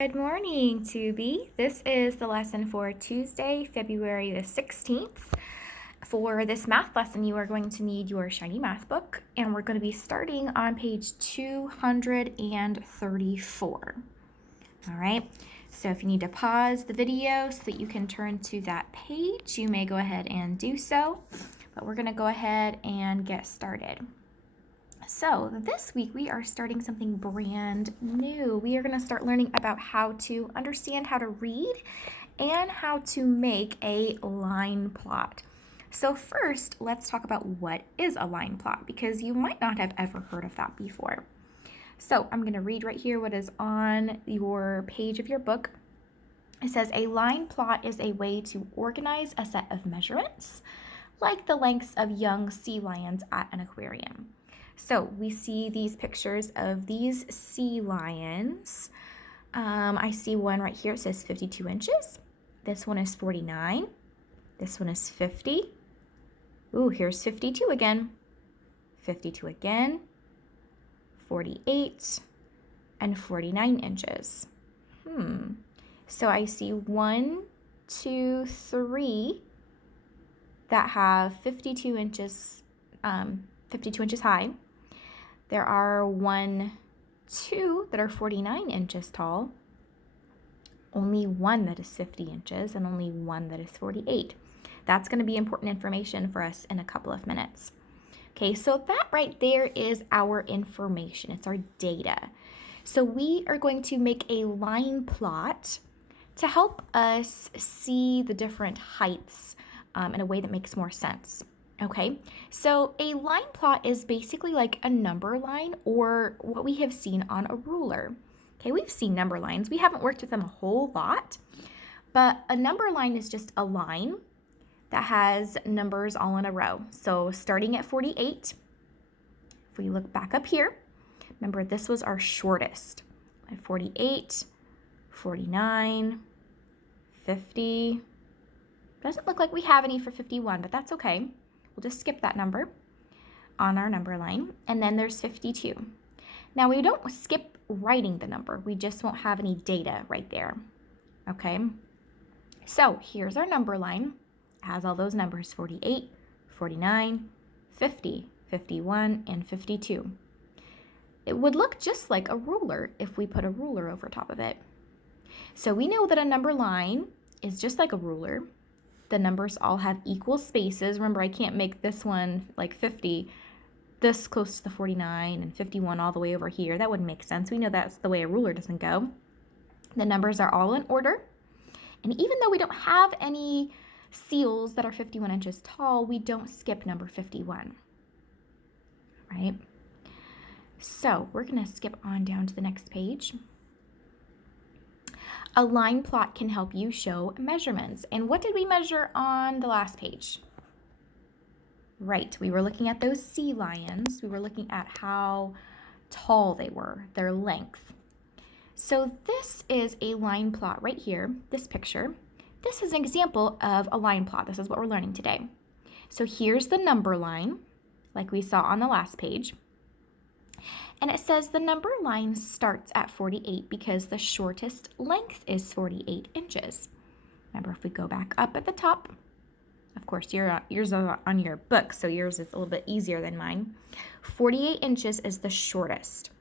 Good morning, Tubi. This is the lesson for Tuesday, February the 16th. For this math lesson, you are going to need your shiny math book, and we're going to be starting on page 234. All right, so if you need to pause the video so that you can turn to that page, you may go ahead and do so, but we're going to go ahead and get started. So this week we are starting something brand new. We are going to start learning about how to understand how to read and how to make a line plot. So first, let's talk about what is a line plot, because you might not have ever heard of that before. So I'm going to read right here what is on your page of your book. It says a line plot is a way to organize a set of measurements, like the lengths of young sea lions at an aquarium. So we see these pictures of these sea lions. I see one right here. It says 52 inches. This one is 49. This one is 50. Ooh, here's 52 again. 52 again. 48 and 49 inches. So I see 1, 2, 3 that have 52 inches high. There are 1, 2 that are 49 inches tall, only one that is 50 inches, and only one that is 48. That's going to be important information for us in a couple of minutes. Okay, so that right there is our information. It's our data. So we are going to make a line plot to help us see the different heights in a way that makes more sense. Okay, so a line plot is basically like a number line, or what we have seen on a ruler. Okay, we've seen number lines. We haven't worked with them a whole lot, but a number line is just a line that has numbers all in a row. So starting at 48, if we look back up here, remember this was our shortest. At 48, 49, 50. Doesn't look like we have any for 51, but that's okay. We'll just skip that number on our number line. And then there's 52. Now we don't skip writing the number. We just won't have any data right there. Okay. So here's our number line. It has all those numbers: 48, 49, 50, 51, and 52. It would look just like a ruler if we put a ruler over top of it. So we know that a number line is just like a ruler. The numbers all have equal spaces. Remember, I can't make this one like 50 this close to the 49 and 51 all the way over here. That wouldn't make sense. We know that's the way a ruler doesn't go. The numbers are all in order. And even though we don't have any seals that are 51 inches tall, we don't skip number 51, right? So we're going to skip on down to the next page. A line plot can help you show measurements. And what did we measure on the last page? Right, we were looking at those sea lions. We were looking at how tall they were, their length. So this is a line plot right here, this picture. This is an example of a line plot. This is what we're learning today. So here's the number line, like we saw on the last page. And it says the number line starts at 48 because the shortest length is 48 inches. Remember, if we go back up at the top, of course, yours are on your book, so yours is a little bit easier than mine. 48 inches is the shortest.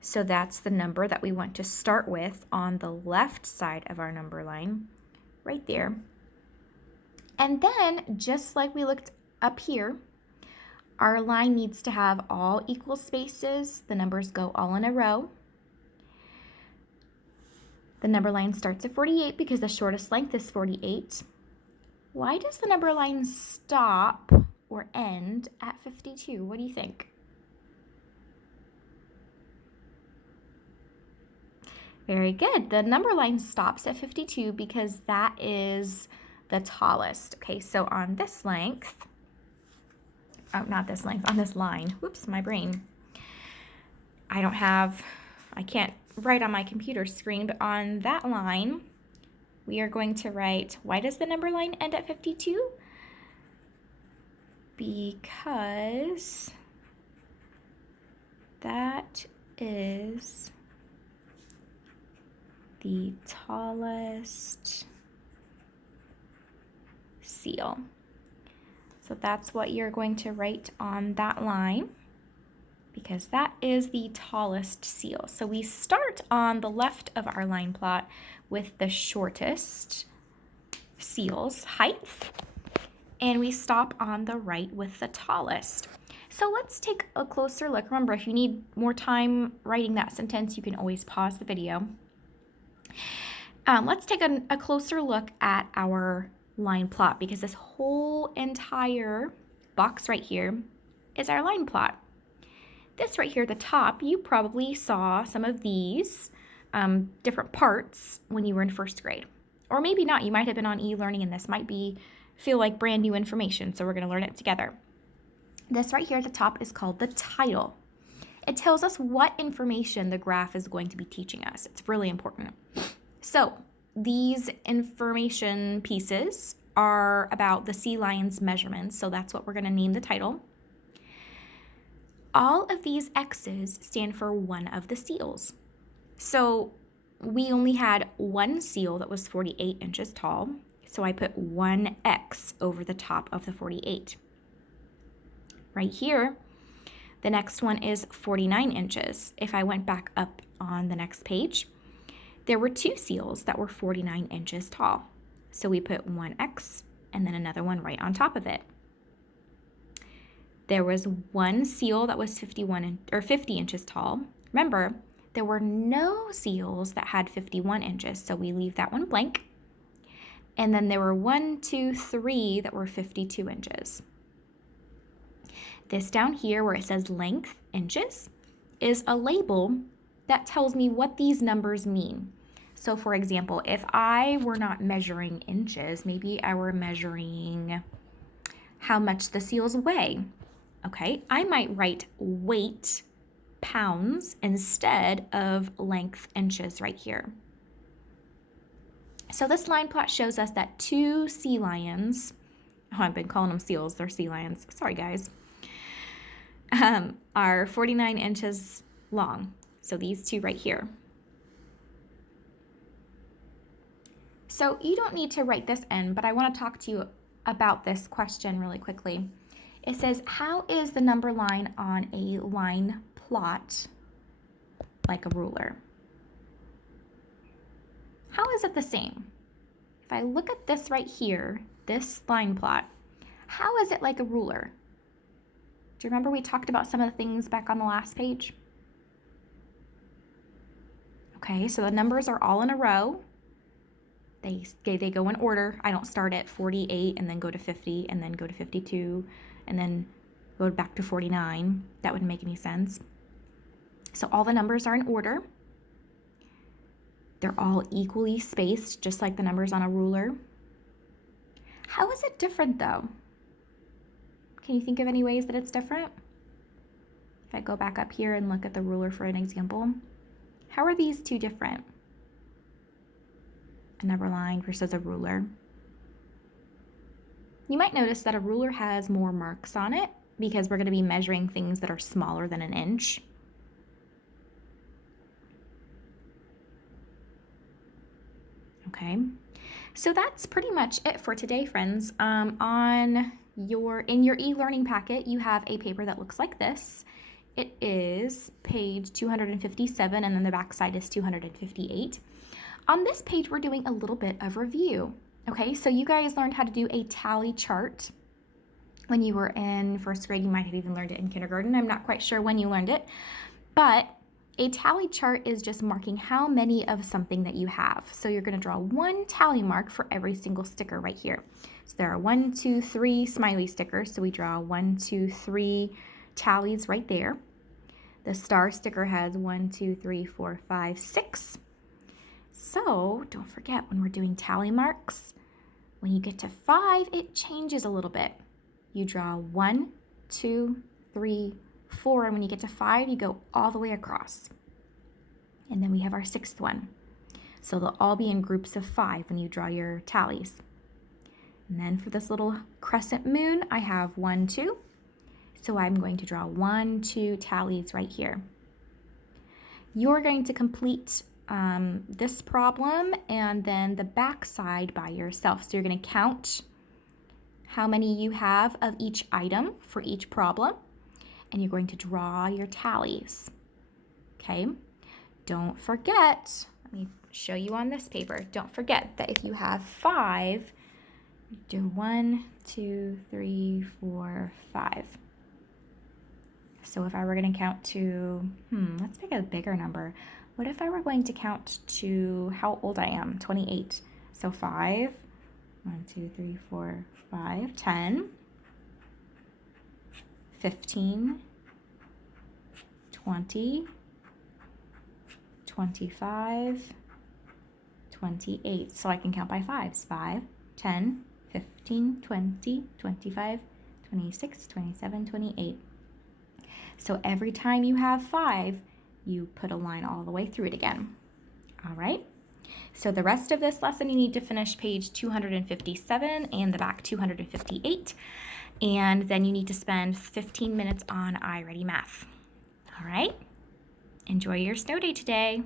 So that's the number that we want to start with on the left side of our number line, right there. And then, just like we looked up here, our line needs to have all equal spaces. The numbers go all in a row. The number line starts at 48 because the shortest length is 48. Why does the number line stop or end at 52? What do you think? Very good. The number line stops at 52 because that is the tallest. Okay, so on this length, not this length, on this line. Whoops, my brain. I can't write on my computer screen, but on that line, we are going to write, why does the number line end at 52? Because that is the tallest seal. So that's what you're going to write on that line, because that is the tallest seal. So we start on the left of our line plot with the shortest seal's height, and we stop on the right with the tallest. So let's take a closer look. Remember, if you need more time writing that sentence, you can always pause the video. Let's take a closer look at our line plot, because this whole entire box right here is our line plot. This right here at the top, you probably saw some of these different parts when you were in first grade. Or maybe not, you might have been on e-learning and this might feel like brand new information, so we're gonna learn it together. This right here at the top is called the title. It tells us what information the graph is going to be teaching us. It's really important. So these information pieces are about the sea lion's measurements, so that's what we're gonna name the title. All of these X's stand for one of the seals. So we only had one seal that was 48 inches tall, so I put one X over the top of the 48. Right here, the next one is 49 inches. If I went back up on the next page, there were two seals that were 49 inches tall. So we put one X and then another one right on top of it. There was one seal that was 50 inches tall. Remember, there were no seals that had 51 inches, so we leave that one blank. And then there were 1, 2, 3 that were 52 inches. This down here where it says length, inches, is a label that tells me what these numbers mean. So for example, if I were not measuring inches, maybe I were measuring how much the seals weigh. Okay, I might write weight pounds instead of length inches right here. So this line plot shows us that two sea lions, I've been calling them seals, they're sea lions, sorry guys, are 49 inches long. So these two right here. So you don't need to write this in, but I want to talk to you about this question really quickly. It says, how is the number line on a line plot like a ruler? How is it the same? If I look at this right here, this line plot, how is it like a ruler? Do you remember we talked about some of the things back on the last page? Okay, so the numbers are all in a row. They go in order. I don't start at 48 and then go to 50 and then go to 52 and then go back to 49. That wouldn't make any sense. So all the numbers are in order. They're all equally spaced, just like the numbers on a ruler. How is it different though? Can you think of any ways that it's different? If I go back up here and look at the ruler for an example, how are these two different? A number line versus a ruler. You might notice that a ruler has more marks on it because we're going to be measuring things that are smaller than an inch. Okay, so that's pretty much it for today, friends. In your e-learning packet, you have a paper that looks like this. It is page 257, and then the back side is 258. On this page, we're doing a little bit of review. Okay, so you guys learned how to do a tally chart when you were in first grade. You might have even learned it in kindergarten. I'm not quite sure when you learned it, but a tally chart is just marking how many of something that you have. So you're going to draw one tally mark for every single sticker right here. So there are 1, 2, 3 smiley stickers. So we draw 1, 2, 3 tallies right there. The star sticker has 1, 2, 3, 4, 5, 6. So don't forget, when we're doing tally marks, when you get to 5, it changes a little bit. You draw 1, 2, 3, 4, and when you get to 5, you go all the way across. And then we have our 6th one. So they'll all be in groups of 5 when you draw your tallies. And then for this little crescent moon, I have 1, 2. So I'm going to draw 1, 2 tallies right here. You're going to complete this problem and then the back side by yourself. So you're going to count how many you have of each item for each problem, and you're going to draw your tallies. Okay? Don't forget, let me show you on this paper. Don't forget that if you have 5, do 1, 2, 3, 4, 5. So if I were going to count to, let's pick a bigger number. What if I were going to count to how old I am? 28. So 5, 1, 2, 3, 4, 5, 10, 15, 20, 25, 28. So I can count by 5s. 5, 10, 15, 20, 25, 26, 27, 28. So every time you have 5, you put a line all the way through it again. All right? So the rest of this lesson, you need to finish page 257 and the back 258. And then you need to spend 15 minutes on iReady Math. All right? Enjoy your snow day today.